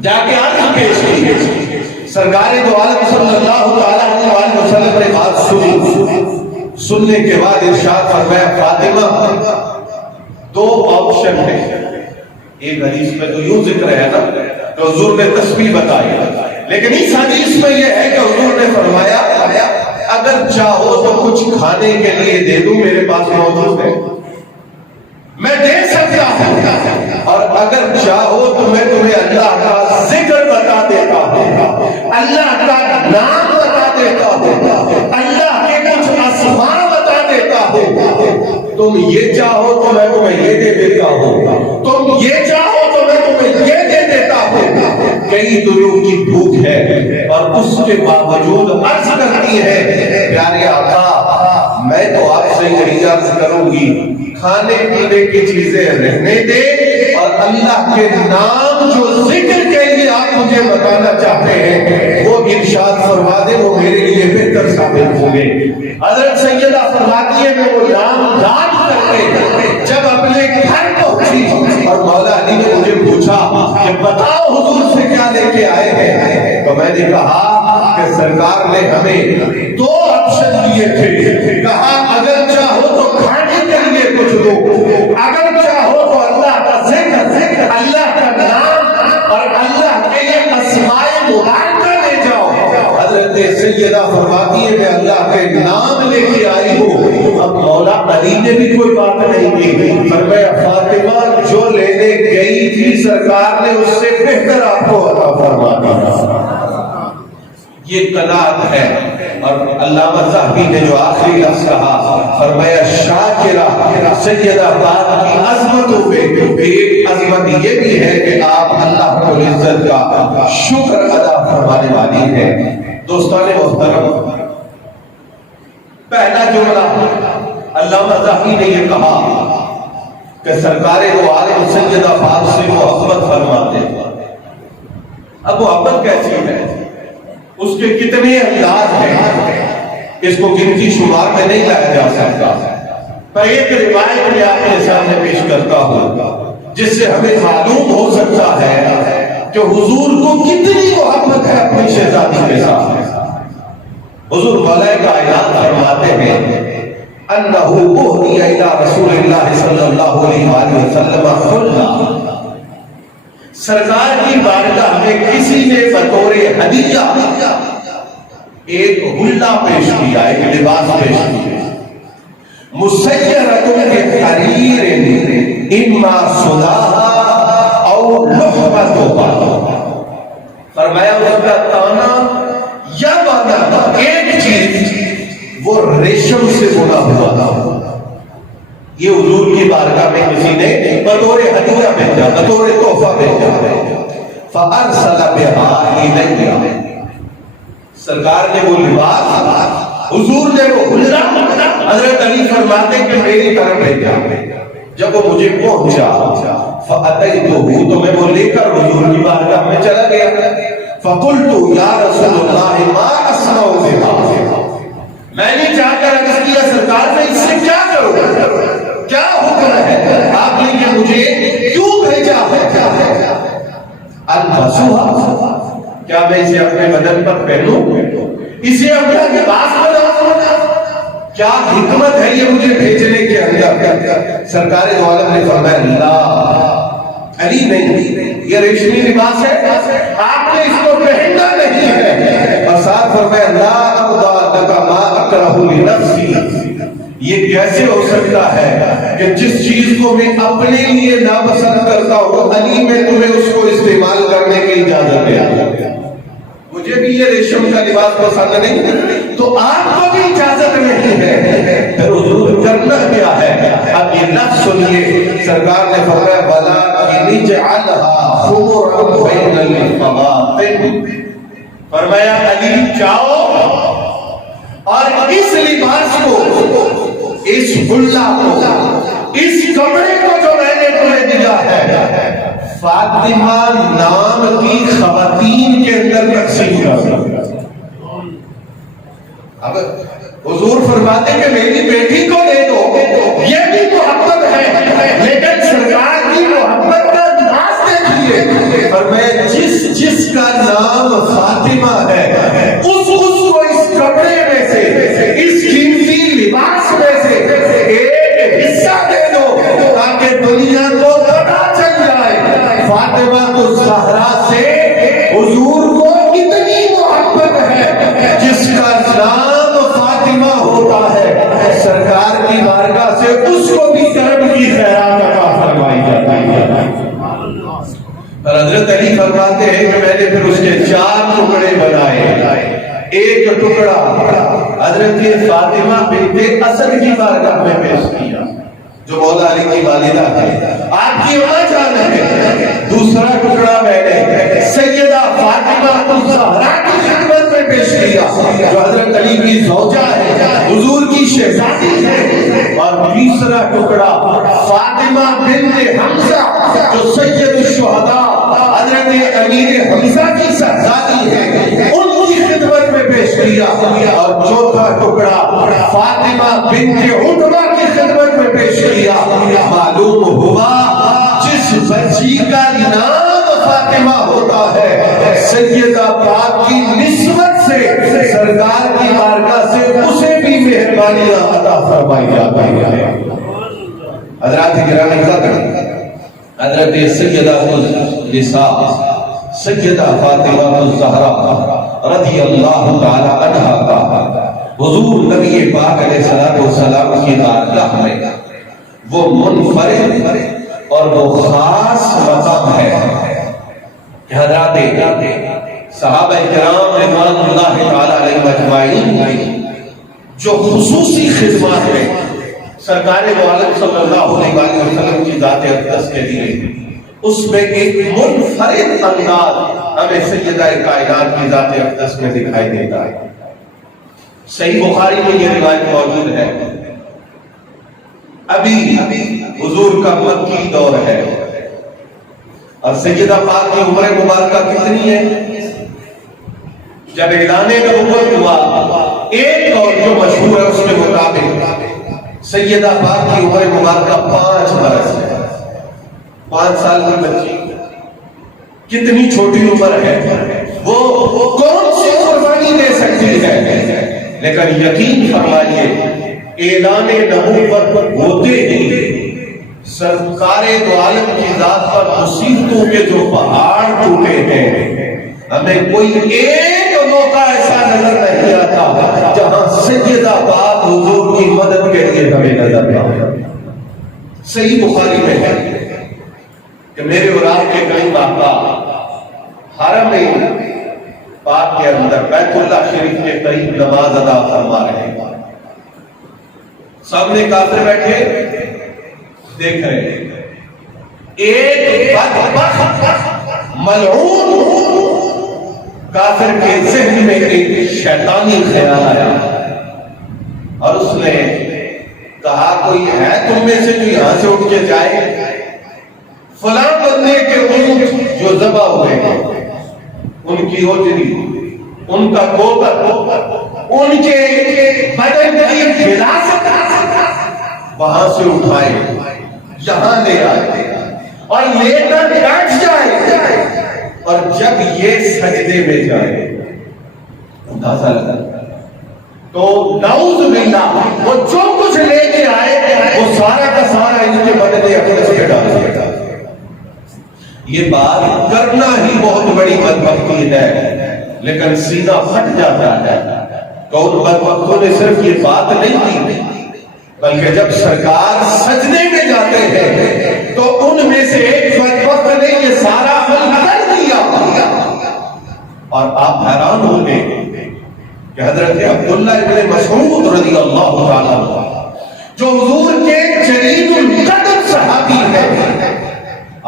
جا کے عرض پیش کی. سرکار دو عالم صلی اللہ علیہ وسلم نے بات سنی, سننے کے بعد ارشاد فرمایا فاطمہ دو آپشن ہے. ایک حدیث میں تو یوں ذکر ہے نا کہ حضور نے تسبیح بتائی, لیکن اس حدیث میں یہ ہے کہ حضور نے فرمایا اگر چاہو تو کچھ کھانے کے لیے دے دوں, میرے پاس موجود ہے, میں دے سکتا ہوں, اور اگر چاہو تو میں تمہیں اللہ کا ذکر بتا دیتا ہوں, اللہ کا نام بتا دیتا ہوں, اللہ کے کچھ اسماء بتا دیتا ہوں. تم یہ چاہو تو میں تمہیں یہ دے دیتا ہوں, تم یہ چاہو تو میں تمہیں یہ دے دیتا ہوں. کئی دنوں کی بھوک ہے اور اس کے باوجود عرض کرتی ہے پیارے آقا میں تو آپ سے یہی عرض کروں گی کھانے پینے کی چیزیں رہنے دے, اور اللہ کے نام جو ذکر کے لیے آپ مجھے بتانا چاہتے ہیں وہ ارشاد فرما دے, وہ میرے لیے بہتر ثابت ہوں گے. حضرت سیدہ فرماتی ہے میں وہ نام یاد کرتے جب اپنے گھر پہنچی اور مولا علی نے مجھے پوچھا کہ بتاؤ حضور سے کیا لے کے آئے ہیں, تو میں نے کہا کہ سرکار نے ہمیں دو آپشن دیے تھے. کہا اگر چاہو تو کھانے کے لیے کچھ دو, اگر چاہو تو اللہ کا ذکر, اللہ کا نام اور اللہ کے اسماء مبارکہ لے جاؤ. حضرت سیدہ فرماتی ہے میں اللہ کے نام لے کے آئی ہوں اب مولا علی نے بھی کوئی بات نہیں کی، فرمایا فاطمہ جو لینے گئی تھی سرکار نے اس سے بہتر آپ کو عطا فرما دیا۔ یہ قناعت ہے۔ اور علامہ ذہبی نے جو آخری لفظ کہا، فرمایا شاکرہ سیدہ پاک کی عظمتوں پہ ایک عظمت یہ بھی ہے کہ آپ اللہ رب العزت کا شکر ادا فرمانے والی ہے۔ دوستان محترم، پہلا جملہ علامہ ذہبی نے یہ کہا کہ سرکار دو عالم سیدہ پاک سے محبت فرماتے ہیں۔ اب محبت کیسی ہے، اس کے کتنے انداز ہیں، اس کو گنتی شمار میں نہیں لایا جا سکتا، پر ایک روایت میں آپ کے سامنے پیش کرتا ہوں جس سے ہمیں معلوم ہو سکتا ہے کہ حضور کو کتنی محبت ہے اپنی شہزادی کے ساتھ۔ حضور مولا کائنات فرماتے ہیں انہ اہدی الی رسول اللہ صلی اللہ علیہ وآلہ وسلم حلہ، سرکار کی بارگاہ میں کسی نے بطور ہدیہ ایک حلہ پیش کیا، ایک لباس پیش کیا، مسیرۃ بحریر اما صداها او لحمتها، فرمایا اس کا تانا یا بانا ایک چیز وہ ریشم سے بنا ہوا تھا۔ یہ حضور کی بارگاہ میں کسی نے بطور ہدیہ بھیجا، بطور تحفہ بھیجا، فارسل بها الی، سرکار نے وہ لباس، حضور نے وہ حلہ حضرت علی فرماتے کہ میری طرف بھیجا۔ جب وہ مجھے پہنچا فاتیتہ، تو میں وہ لے کر حضور کی بارگاہ میں چلا گیا، فقلت یا رسول اللہ ما اصنع بها، میں نے جا کر عرض کیا سرکار میں اس سے کیا کروں، کیا حکم ہے، آپ نے یہ مجھے کیوں بھیجا ہے؟ البسوها، کیا میں اسے اپنے بدن پر پہنوں، اسے اپنا لباس بناؤں، کیا حکمت ہے یہ مجھے بھیجنے کے اندر؟ سرکار دو عالم نے فرمایا لا علی نہیں، یہ ریشمی لباس ہے، آپ نے اس کو پہننا نہیں ہے، اور ساتھ فرمایا لا ارضى لك ما اکرہ لنفسی، یہ کیسے ہو سکتا ہے کہ جس چیز کو میں اپنے لیے ناپسند کرتا ہوں علی میں تمہیں اس کو استعمال کرنے کی اجازت دیا، مجھے بھی یہ ریشم کا لباس پسند نہیں تو آپ کو بھی اجازت نہیں ہے، پھر حضور کرنا کیا ہے؟ اب یہ لفظ سنیے، سرکار نے فرمایا وَلَٰكِنِ اجْعَلْهَا خُمُرًا بَيْنَ الْفَوَاطِمِ، فرمایا علی جاؤ اور اس لباس کو، اس حلہ کو، اس کپڑے کو جو میں نے تمہیں دیا ہے فاطمہ نام کی خواتین کے اندر تقسیم کر۔ اب حضور فرماتے کہ میری بیٹی کو لے دو، یہ بھی محبت ہے، لیکن سرکار کی محبت کا انداز دیکھیے، فرمایا جس کا نام فاطمہ ہے اس کو اس کپڑے میں سے، اس قیمتی لباس میں سے ایک حصہ دے دو تاکہ دنیا کو پتہ چل جائے فاطمہ الزہرا سے حضور کو کتنی محبت ہے، جس کا نام فاطمہ ہوتا ہے سرکار کی بارگاہ سے اس کو بھی کرم کی خیرات عطا فرمائی جاتی ہے۔ اور حضرت علی فرماتے ہیں کہ میں نے پھر اس کے 4 ٹکڑے بنائے، ایک ٹکڑا حضرت فاطمہ بنت اسد کی بارگاہ میں پیش کیا جو مولا علی کی والدہ ہے، آپ کی اماں جان ہے، دوسرا ٹکڑا میں نے سیدہ فاطمہ الزہرا کی خدمت میں پیش کیا جو حضرت علی کی زوجہ ہے، حضور کی شہزادی ہے، اور تیسرا ٹکڑا فاطمہ بنت حمزہ جو سید الشہداء حضرت امیر حمزہ کی شہزادی ہے، ان کی خدمت میں پیش کیا، اور چوتھا ٹکڑا فاطمہ بنت عتبہ کی خدمت میں پیش کیا۔ معلوم ہوا جس بچی کا نام فاطمہ ہوتا ہے سیدہ پاک کی نسبت سے سرکار کی بارگاہ سے اسے بھی مہربانیاں عطا فرمائی جاتی ہے۔ حضرات گرامی حضرت سیدہ النساء سیدہ فاطمہ الزہرا رضی اللہ تعالی عنہا کا حضور نبی پاک علیہ الصلوۃ والسلام کی بارگاہ میں وہ منفرد اور وہ خاص مقام ہے کہ حضرات صحابہ کرام رضوان اللہ تعالی علیہم اجمعین جو خصوصی خدمات ہیں سرکار دو عالم صلی اللہ علیہ وسلم کی ذات اقدس کے لیے، اس میں ایک منفرد انداز ہمیں سیدہ کائنات کی ذات اقدس میں دکھائی دیتا ہے۔ صحیح بخاری میں یہ روایت موجود ہے، ابھی حضور کا مکی دور ہے اور سیدہ پاک کی عمر مبارکہ کتنی ہے؟ جب اعلان نبوت ہوا ایک قول جو مشہور ہے اس کے مطابق سیدہ پاک کی عمر مبارکہ 5 برس ہے۔ 5 سال کی بچی کتنی چھوٹی عمر ہے، وہ کون سی قربانی دے سکتی ہے؟ لیکن یقین فرمائیے اعلان نبوت ہوتے ہی سرکار دو عالم کی ذات پر مصیبتوں کے جو پہاڑ ٹوٹے ہیں، ہمیں کوئی ایک موقع ایسا نظر نہیں آتا جہاں سیدہ پاک حضور کی مدد کے لیے ہمیں نظر آتا۔ صحیح بخاری میں ہے کہ میرے اور آپ کے کئی آقا حرم پاک کے اندر بیت اللہ شریف کے قریب نماز ادا فرما رہے ہیں، سامنے کافر بیٹھے دیکھ رہے ہیں، ایک بدبخت ملعون کافر کے ذہن میں ایک شیطانی خیال آیا اور اس نے کہا کوئی ہے تم میں سے جو یہاں سے اٹھ کے جائے، فلاں بندے کے اونٹ جو ذبح ہوئے ہیں ان کی ہوجری، ان کا گوبر، ان کے بدن کی وراثت وہاں سے اٹھائے یہاں لے آئے اور لے کر بیٹھ جائے، اور جب یہ سجدے میں جائے اندازہ لگا تو نعوذ باللہ وہ جو کچھ لے کے آئے وہ سارا کا سارا ان کے بدن اقدس پہ ڈال دیا۔ یہ بات کرنا ہی بہت بڑی بدبختی ہے، لیکن سینہ پھٹ جاتا ہے۔ تو ان بدبختوں نے صرف یہ بات نہیں کی بلکہ جب سرکار سجدے میں جاتے ہیں تو ان میں سے ایک بدبخت نے یہ سارا عمل کر دیا، اور آپ حیران ہوں گے کہ حضرت عبداللہ ابن مسعود رضی اللہ تعالیٰ جو حضور کے جلیل القدر صحابی ہیں،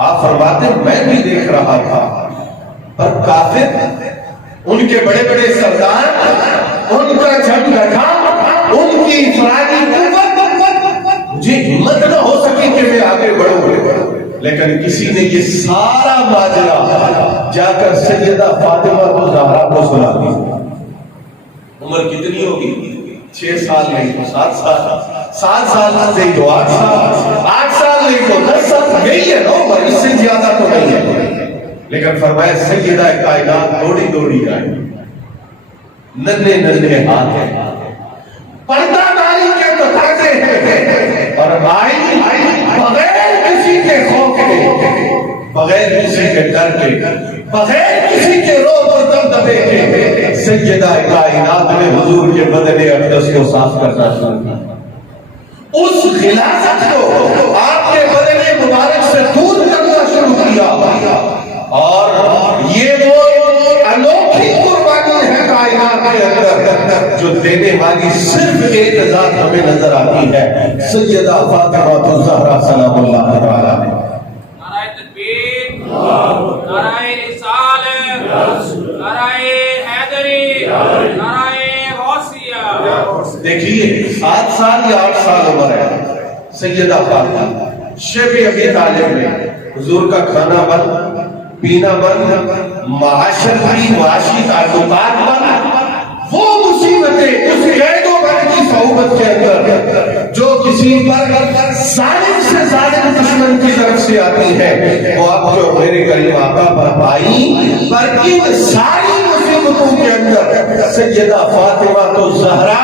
آپ فرماتے میں بھی دیکھ رہا تھا پر کافر ان کے بڑے بڑے سردار، ان کا جھنڈا، ان کی افرادی قوت، مجھے ہمت نہ ہو سکی کہ میں آگے بڑھوں، لیکن کسی نے یہ سارا ماجرا جا کر سیدہ فاطمہ الزہرا کو سنا دی۔ عمر کتنی ہوگی؟ 6 سال نہیں تو 7 سال، 7 سال نہیں تو 8 سال، 8 سال نہیں تو 10 سال، یہی ہے نا عمر، اس سے زیادہ تو نہیں ہے۔ لیکن فرمایا سیدہ کائنات دوڑی دوڑی آئی، ننھے ننھے ہاتھ ہیں، پردہ داری کے تقاضے ہیں، اور آئی بغیر کسی کے خوف کے، بغیر کسی کے ڈر کے، بغیر کسی کے روب اور دبدبے کے، سیدہ کائنات نے حضور کے بدن اقدس کو صاف کرنا شروع کیا، اس غلاظت کو آپ کے بدن مبارک سے دور کرنا شروع کیا، اور یہ وہ انوکھی قربانی ہے کائنات کے اندر جو دینے والی صرف ایک ذات ہمیں نظر آتی ہے، سیدہ فاطمہ الزہرا سلام اللہ تعالیٰ نے۔ نعرہ تکبیر، نعرہ رسالت، نعرہ حیدری، نعرہ غوثیہ۔ دیکھیے 7 سال یا 8 سال عمر ہے سیدہ فاطمہ، شیب ابی طالب میں حضور کا کھانا بند، پینا بند، معاشرتی معاشی تعلقات بند، وہ مصیبتیں اس قید و بند کی صحبت کے اندر جو کسی پر ظالم سے ظالم دشمن کی طرف سے آتی ہے، وہ آپ جو میرے کریم آقا پر پائی، پر ان ساری مصیبتوں کے اندر سیدہ فاطمہ الزہرا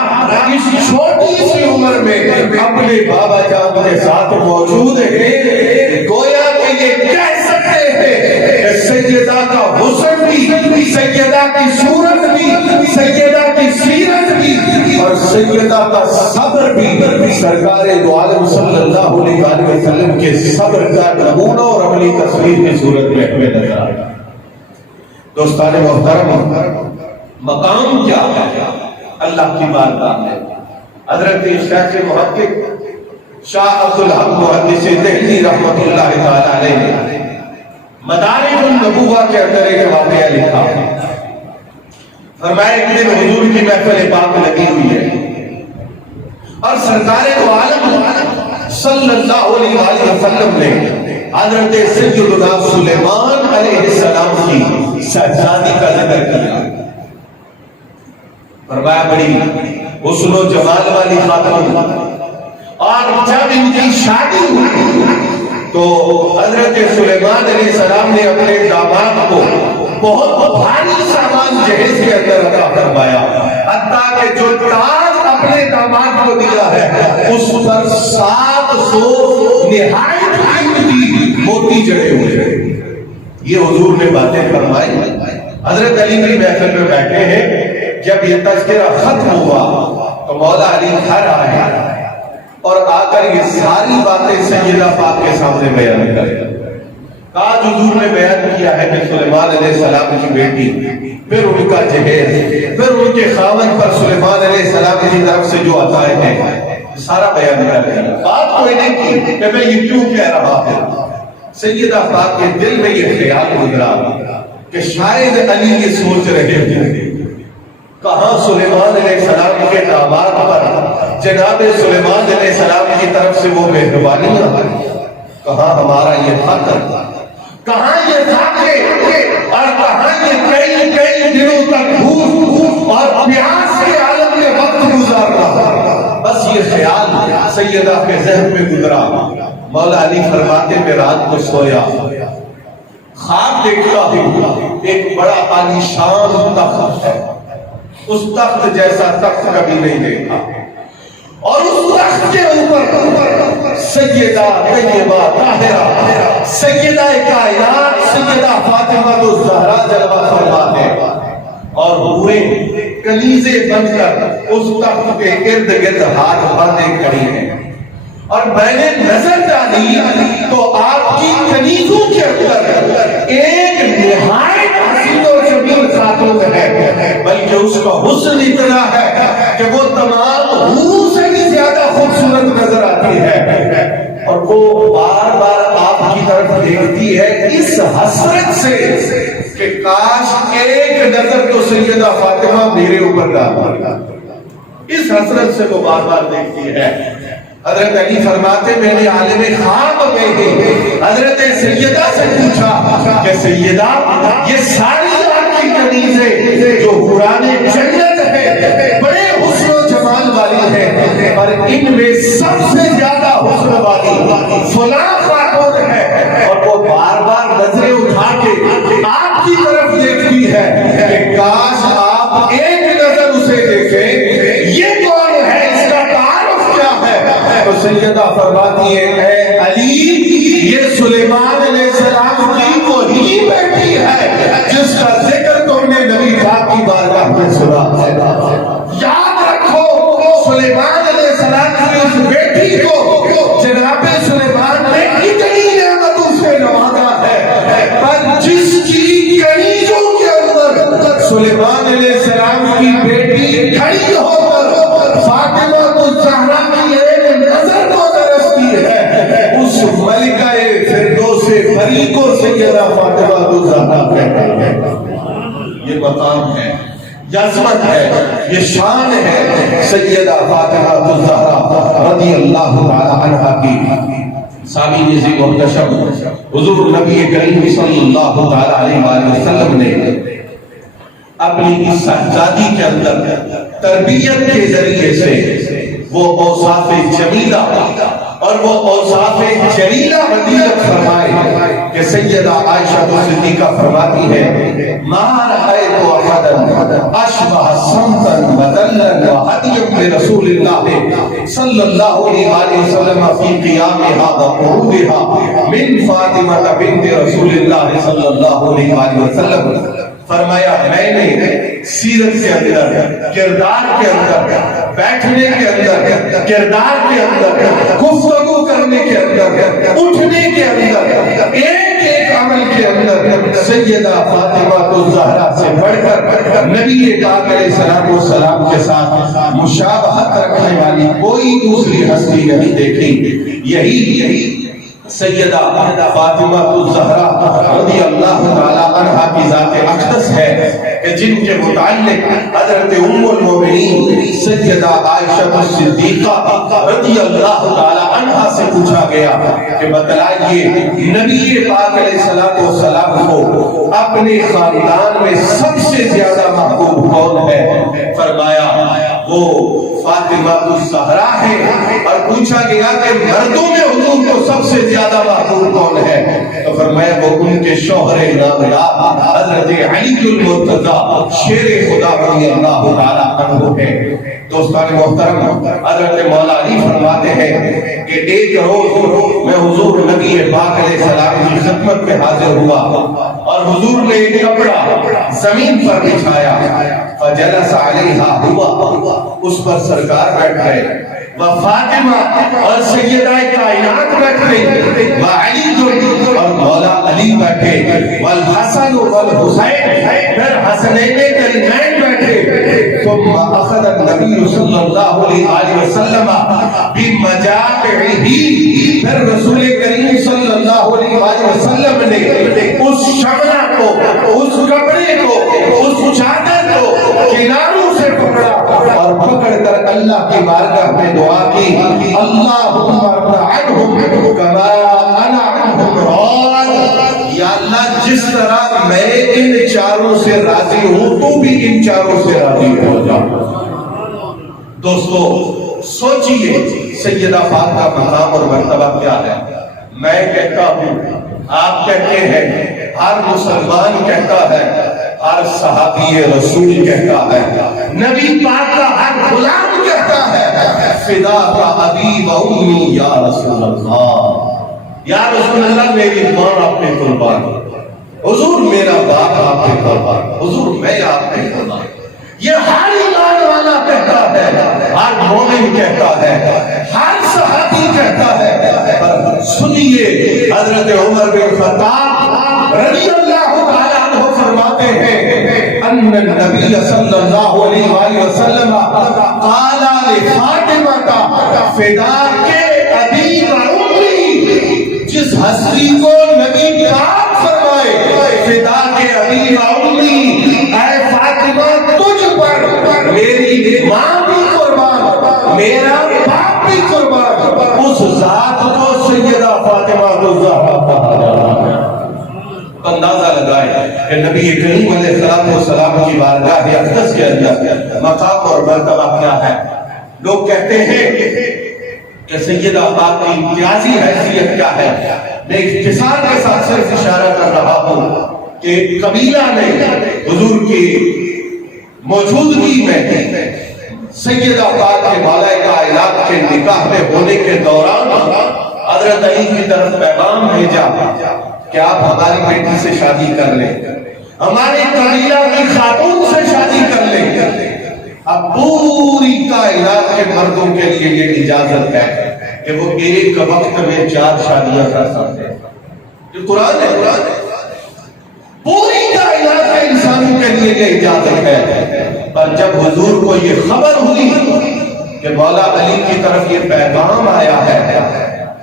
اس چھوٹی سی عمر میں اپنے بابا جان کے ساتھ موجود ہے۔ گویا کہ یہ کہہ سکتے ہیں کہ سیدہ کا حسن بھی، سیدہ کی صورت بھی، سیدہ کی سیرت بھی اور سیدہ کا صبر بھی سرکار دو عالم صلی اللہ علیہ وآلہ وسلم کے صبر کا نمونہ اور عملی تصویر کی صورت میں ہمیں نظر آیا۔ دوستان محترم، مقام کیا ہے اللہ کی بارگاہ میں؟ حضرت شیخ محقق شاہ عبدالحق محدث دہلوی رحمۃ اللہ تعالی علیہ نے مدارج النبوہ کے اندر ایک واقعہ لکھا۔ فرمایا ایک دن حضور کی محفل پاک لگی ہوئی ہے اور سرکار دو عالم صلی اللہ علیہ وآلہ وسلم نے حضرت سیدنا سلیمان علیہ السلام کی شہزادی کا ذکر کیا۔ فرمایا بڑی حسن و جمال والی خاتون، اور جب ان کی شادی ہوئی تو حضرت سلیمان علیہ السلام نے اپنے داماد کو بہت بھاری سامان جہیز کے اندر عطا فرمایا، حتیٰ کہ جو تاج اپنے داماد کو دیا ہے اس پر 700 نہایت قیمتی موتی جڑے ہوئے ہیں۔ یہ حضور نے باتیں فرمائی۔ حضرت علی کی محفل میں بیٹھے ہیں، جب یہ تذکرہ ختم ہوا تو مولا علی گھر آئے اور آ کر یہ ساری باتیں سیدہ پاک کے سامنے بیان کریں۔ آج حضور نے بیان کیا ہے کہ سلیمان علیہ السلام کی بیٹی، پھر ان کا جہیز، پھر ان کے خاوند پر سلیمان علیہ السلام کی طرف سے جو عطائیں ہیں، سارا بیان کر دیا۔ بات کوئی نہیں کی کہ میں یہ کیوں کہہ رہا ہوں۔ سیدہ پاک کے دل میں یہ خیال گزرا کہ شاید علی یہ سوچ رہے ہیں کہاں سلیمان علیہ السلام کے داماد پر جناب سلیمان علیہ السلام کی طرف سے وہ مہربانیاں، کہاں ہمارا یہ حق، کہاں یہ ذاکر، اور کہاں یہ کئی کئی دنوں تک بھوک اور پیاس کے عالم میں وقت گزارنا۔ بس یہ خیال سیدہ کے ذہن میں گزرا۔ مولا علی فرماتے میں رات کو سویا، خواب دیکھتا ہوں ایک بڑا عالیشان تخت ہے، اس تخت جیسا تخت کبھی نہیں دیکھا، اور اس تخت کے اوپر سیدہ طیبہ طاہرہ سیدہ کائنات سیدہ فاطمہ الزہرا جلوہ فرما ہے، اور ہوئے کنیزیں بن کر اس تخت کے ارد گرد ہاتھ باندھے کھڑی ہیں۔ اور میں نے نظر ڈالی تو آپ کی کنیزوں کے اندر ایک نہایت حسین و جمیل خاتون ہے، بلکہ اس کا حسن اتنا ہے کہ وہ تمام حوروں سے بھی زیادہ خوبصورت نظر آتی ہے، اور وہ بار بار آپ کی طرف دیکھتی ہے اس حسرت سے کہ کاش ایک نظر تو سیدہ فاطمہ میرے اوپر ڈالتا۔ اس حسرت سے وہ بار بار دیکھتی ہے۔ حضرت علی فرماتے میں نے عالم خواب میں ہی حضرت سیدہ سے پوچھا کہ سیدہ یہ ساری آپ کی کنیزیں جو حوران جنت ہے بڑے حسن و جمال والی ہیں، پر ان میں سب سے زیادہ حسن والی فلاں خاتون ہے، اور وہ بار بار نظریں اٹھا کے آپ کی طرف دیکھتی ہے کہ کاش آپ ایک نظر اسے دیکھیں، یہ کون ہے، اس کا تعارف کیا ہے؟ تو سیدہ فرماتی ہے اے علی یہ سلیمان علیہ السلام کی وہی بیٹی ہے جس کا ذکر تم نے نبی پاک کی بارگاہ میں سنا ہے۔ یاد رکھو سلیمان علیہ السلام کی اس بیٹی کو جناب سلیمان نے اتنی نعمتوں سے نوازا ہے، پر جس کی کنیزوں کے اندر سلیمان علیہ السلام کی بیٹی کھڑی ہو کر فاطمہ الزہرا کی ایک نظر کو درستی ہے، اس ملکہ فردوس بری کو سیدہ فاطمہ الزہرا کہتے ہیں۔ یہ مقام ہے، یہ عظمت ہے، یہ شان ہے سیدہ فاطمہ الزہرا رضی اللہ تعالی عنہا کی۔ سامعین عزیز محتشم، حضور نبی کریم صلی اللہ تعالی علیہ وآلہ وسلم نے اپنی اس شہزادی کے اندر تربیت کے ذریعے سے وہ اوصاف جمیلہ اور وہ اوصاف جلیلہ ہدیت فرمائے کہ سیدہ عائشہ صدیقہ فرماتی ہے ما رأیت احدا اشبہ سمتا وذلا وہدیا برسول اللہ صلی اللہ علیہ وسلم فی قیامها وقعودها من فاطمہ بنت رسول اللہ صلی اللہ علیہ وسلم فرمایا میں نے سیرت کے اندر، کردار کے اندر، بیٹھنے کے اندر، کردار کے اندر، گفتگو کرنے کے اندر، اٹھنے کے اندر، ایک ایک عمل کے اندر سیدہ فاطمہ الزہرا سے بڑھ کر نبی پاک علیہ الصلوۃ والسلام کے ساتھ مشابہت رکھنے والی کوئی دوسری ہستی نہیں دیکھی۔ یہی سیدہ فاطمہ الزہرا رضی اللہ تعالی عنہا کی ذات اقدس ہے کہ جن کے متعلق حضرت ام المومنین سیدہ عائشہ صدیقہ رضی اللہ تعالی عنہا سے پوچھا گیا کہ بتلائیے نبی پاک علیہ الصلوۃ والسلام کو اپنے خاندان میں سب سے زیادہ محبوب کون ہے؟ فرمایا وہ فاطمہ الزہرا ہے۔ اور پوچھا گیا کہ مردوں میں حضور کو سب سے زیادہ محبوب کون ہے؟ تو فرمایا وہ ان کے شوہر نامدار حضرت علی المرتضی شیر خدا رضی اللہ تعالی عنہ ہے۔ دوستان محترم، حضرت مولا علی فرماتے ہیں کہ ایک روز میں حضور نبی پاک علیہ السلام کی خدمت میں حاضر ہوا اور حضور نے ایک کپڑا زمین پر بچھایا، فجلس علیہا ہوا، اس پر سرکار بیٹھ گئے، فاطمہ اور سیدہ کائنات بیٹھ گئی، وعلی اور مولا علی بیٹھے، والحسن والحسین، پھر حسنین کریمین بیٹھے، ثم اخذ النبی صلی اللہ علیہ وسلم بمجاعہ، پھر رسول کریم صلی اللہ علیہ وسلم نے اس شملہ کو، اس کپڑے کو، اس چادر کو کناروں سے پکڑا اور پکڑ کر اللہ کی بارگاہ میں دعا کی، اللہم ارض عنہم کما انا عنہم راض، یا اللہ جس طرح میں ان چاروں سے راضی ہوں تو بھی ان چاروں سے راضی ہو جا۔ دوستو سوچئے سیدہ فاطمہ کا مقام اور مرتبہ کیا ہے۔ میں کہتا ہوں، آپ کہتے ہیں، ہر مسلمان کہتا ہے، ہر صحابی رسول کہتا ہے، نبی پاک کا ہر غلام کہتا ہے، فداک ابی و امی یا رسول اللہ، یا رسول اللہ میری ماں آپ پہ قربان، حضور میرا باپ آپ پہ قربان، حضور میں آپ پہ قربان۔ یہ ہر ایمان والا کہتا ہے، ہر مومن کہتا ہے، ہر صحابی کہتا ہے۔ پر سنیے حضرت عمر بن خطاب رضی اللہ تعالی عنہ فرماتے ہیں ان النبی صلی اللہ علیہ وآلہ وسلم قال لفاطمہ فداک ابی و امی، جس ہستی کو نبی پاک فرمائے فداک ابی و امی، اے فاطمہ تجھ پر میری ماں بھی قربان، میرا باپ بھی قربان، اس ذات کو سیدہ فاطمہ الزہرا کہا جاتا ہے۔ اندازہ لگائے کہ نبی کریم علیہ السلام کی بارگاہ اقدس کے اندر مقام اور مرتبہ کیا ہے۔ لوگ کہتے ہیں کہ سیدہ پاک کی امتیازی حیثیت کیا ہے۔ میں اختصار کے ساتھ صرف اشارہ کر رہا ہوں کہ قبیلہ نے حضور کی موجودگی میں سیدہ پاک کے بالائے کائنات کے نکاح میں ہونے کے دوران حضرت علی کی طرف پیغام بھیجا کہ آپ ہماری بیٹی سے شادی کر لیں، ہمارے قبیلہ کی خاتون سے شادی کر لیں۔ اب پوری کائنات کے مردوں کے لیے یہ اجازت ہے کہ وہ ایک وقت میں 4 شادیاں کر سکتے ہیں۔ یہ قرآن ہے، پوری کائنات کے انسانوں کے لیے یہ اجازت ہے۔ پر جب حضور کو یہ خبر ہوئی کہ مولا علی کی طرف یہ پیغام آیا ہے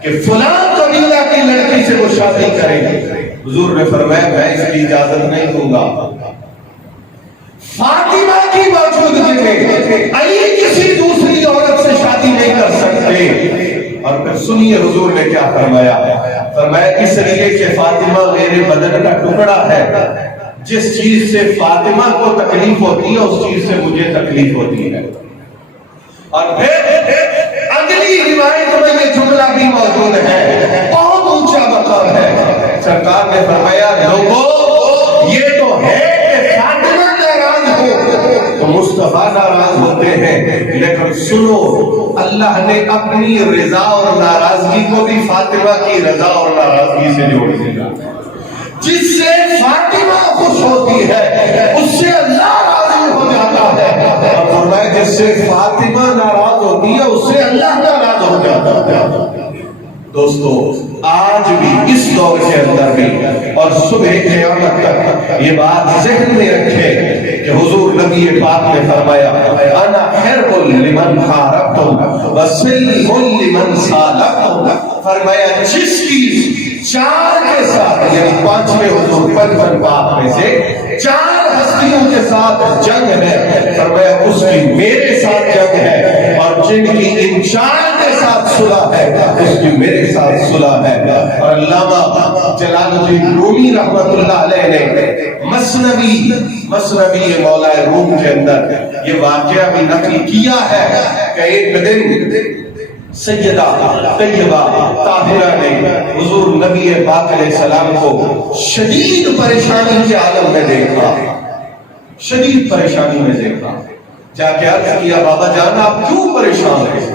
کہ فلاں قبیلہ کی لڑکی سے وہ شادی کریں، حضور نے فرمایا میں اس کی اجازت نہیں دوں گا۔ فاطمہ کی موجودگی میں علی کسی دوسری عورت سے شادی نہیں کر سکتے۔ اور پھر سنیے حضور نے کیا فرمایا، فرمایا اس لیے کہ فاطمہ میرے بدن کا ٹکڑا ہے، جس چیز سے فاطمہ کو تکلیف ہوتی ہے اس چیز سے مجھے تکلیف ہوتی ہے۔ اور پھر اگلی روایت میں یہ جملہ بھی موجود ہے، بہت اونچا مقام ہے۔ سرکار نے فرمایا لوگوں یہ تو ہے کہ فاطمہ ناراض ہو تو مصطفیٰ ناراض ہوتے ہیں، لیکن سنو اللہ نے اپنی رضا اور ناراضگی کو بھی فاطمہ کی رضا اور ناراضگی سے جوڑ دیا۔ جس سے فاطمہ خوش ہوتی ہے اس سے اللہ راضی ہو جاتا ہے، اور فرمایا جس سے فاطمہ ناراض ہوتی ہے اس سے اللہ ناراض ہو جاتا ہے۔ دوستو آج بھی اس دور کے اندر بھی اور صبح قیامت تک یہ بات ذہن میں رکھے کہ حضور نبی پاک نے فرمایا انا حرب لمن حاربتم وسلم لمن صالحتم، فرمایا جس کی چار کے ساتھ یعنی پانچویں حضور 55 پاک میں سے چار ہستیوں کے ساتھ جنگ ہے، فرمایا اس کی میرے ساتھ جنگ ہے، اور جن کی ان چار کے ساتھ صلح ہے اس کی میرے ساتھ صلح ہے۔ اور علامہ جلال الدین رومی رحمت اللہ علیہ نے مثنوی مولا روم کے اندر یہ واقعہ بھی نقل کیا ہے کہ ایک دن سیدہ طیبہ طاہرہ نے حضور نبی پاک علیہ السلام کو شدید پریشانی کے عالم میں دیکھا، شدید پریشانی میں دیکھا، جا کے عرض کیا بابا جان آپ کیوں پریشان ہیں،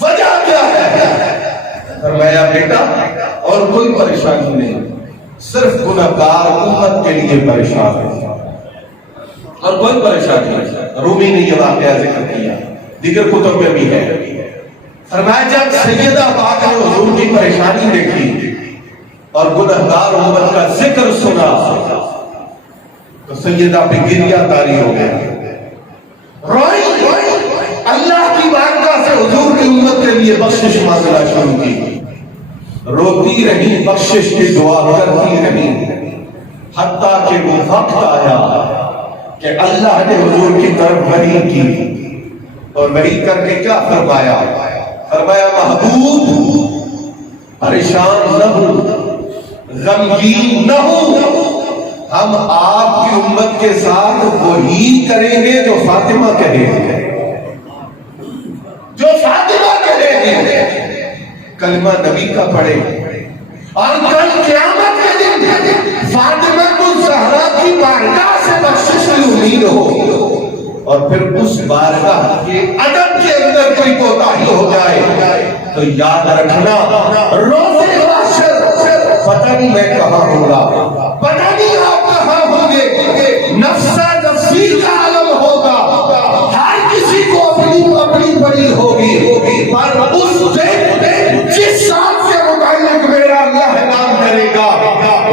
وجہ کیا ہے؟ فرمایا بیٹا اور کوئی پریشانی نہیں، صرف گناہگار امت کے لیے پریشان ہے اور کوئی پریشانی نہیں۔ رومی نے یہ واقعہ ذکر کیا، دیگر کتب میں بھی ہے۔ فرمایا جب سیدہ پاک نے حضور کی پریشانی دیکھی اور گنہگار امت کا ذکر سنا تو سیدہ پہ گریہ طاری ہو گیا، روئی، اللہ کی بارگاہ سے حضور کی امت کے لیے بخشش مانگنا شروع کی، روتی رہی، بخشش کی دعا کرتی رہی، حتیٰ کہ وہ وقت آیا کہ اللہ نے حضور کی طرف وحی کی، اور وحی کر کے کیا فرمایا؟ فرمایا محبوب پریشان نہ ہو، غمگین نہ ہو، ہم آپ کی امت کے ساتھ وہی کریں گے جو فاطمہ کہے گی، جو فاطمہ کہے گی، کلمہ نبی کا پڑھے، اور کل قیامت کے دن فاطمہ کو زہرا کی بارگاہ سے بخشش کی امید ہو، اور پھر اس بارگاہ کے ادب کے اندر کوئی کوتاہی ہو جائے تو یاد رکھنا روز محشر پتہ نہیں میں کہاں ہوں گا، پتہ نہیں آپ کہاں ہوں گے، نفسہ نفسی کا عالم ہوگا، ہر کسی کو اپنی بڑی ہوگی، پر اس دن جس ساتھ کے متعلق میرا اللہ اعلان کرے گا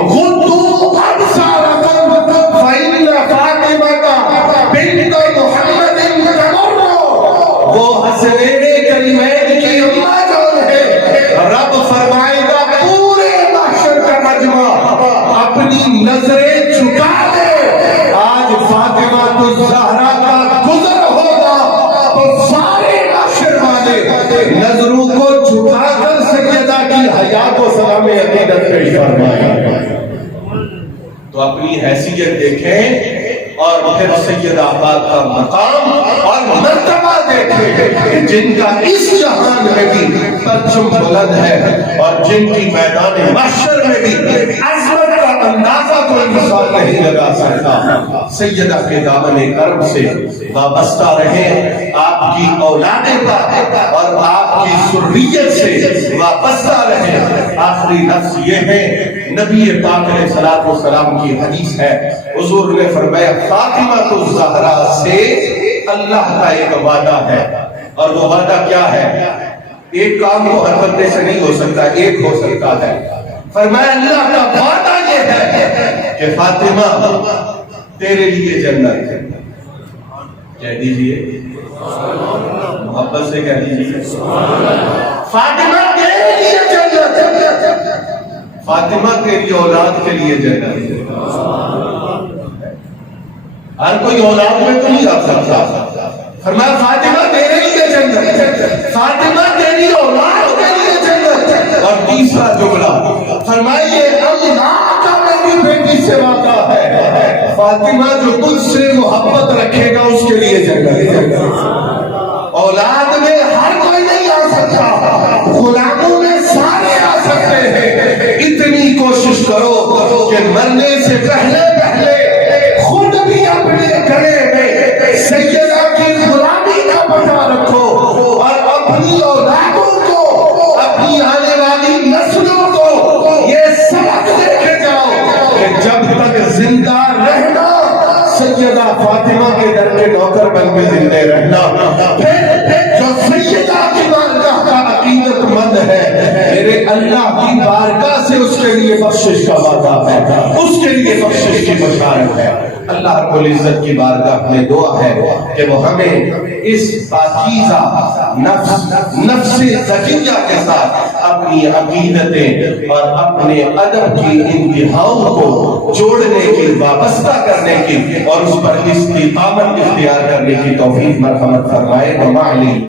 غدو ابصارکم فإن فاطمہ بنت محمد وہ حسنین کریمین کی اماں جو ہے، رب فرمائے گا پورے محشر کا مجمع اپنی نظریں جھکا دے، آج فاطمہ الزہرا کا گزر ہوگا تو سارے محشر والے نظروں کو جھکا کر سیدہ کی حیات و سلام عقیدت پیش فرمائے۔ تو اپنی حیثیت دیکھیں اور پھر سیدہ پاک کا مقام اور مرتبہ دیکھیں، جن کا اس جہان میں بھی پرچم بلند ہے اور جن کی میدان محشر میں بھی عظمت کا اندازہ کوئی مثال نہیں لگا سکتا۔ سیدہ کے دامن کرم سے وابستہ رہیں، آپ کی اولادیں پر اور آپ کی ذریت سے وابستہ رہیں۔ آخری لفظ یہ ہے، نبی پاک علیہ السلام کی حدیث ہے، حضور نے فرمایا فاطمہ الزہرا سے اللہ کا ایک وعدہ ہے، اور وہ وعدہ کیا ہے؟ ایک کام کو ہر بندے سے نہیں ہو سکتا، ایک ہو سکتا ہے۔ فرمایا اللہ کا وعدہ یہ ہے کہ فاطمہ تیرے لیے جنت ہے، کہہ دیجئے محبت سے کہہ دیجئے فاطمہ تیرے لیے جنت ہے، فاطمہ تیری اولاد کے لیے جنت ہے۔ ہر کوئی اولاد میں تو نہیں آ سکتا، فرمایا فاطمہ تیرے لیے جنت، فاطمہ تیری اولاد کے لیے جنت۔ اور تیسرا جملہ فرمائیے اللہ کا میری بیٹی سے وعدہ ہے، فاطمہ جو تجھ سے محبت رکھے گا اس کے لیے جنت۔ اولاد میں ہر کوئی نہیں آ سکتا، غلاموں میں سارے آ سکتے ہیں۔ اتنی کوشش کرو کہ مرنے سے پہلے خود بھی اپنے گھرے میں سیدہ کی غلامی کا پتہ رکھو، اور اپنی اولادوں کو، اپنی آنے والی نسلوں کو یہ سبق دے کے جاؤ بخشش کا وعدہ ہے، اس کے لیے بخشش کی بشارت ہے۔ اللہ رب العزت کی بارگاہ میں دعا ہے کہ وہ ہمیں اس پاکیزہ نفس زکیہ کے ساتھ اپنی عقیدتیں اور اپنے ادب کی انتہاؤں کو جوڑنے کی، وابستہ کرنے کی اور اس پر استقامت اختیار کرنے کی توفیق مرحمت فرمائے۔ وما علیہ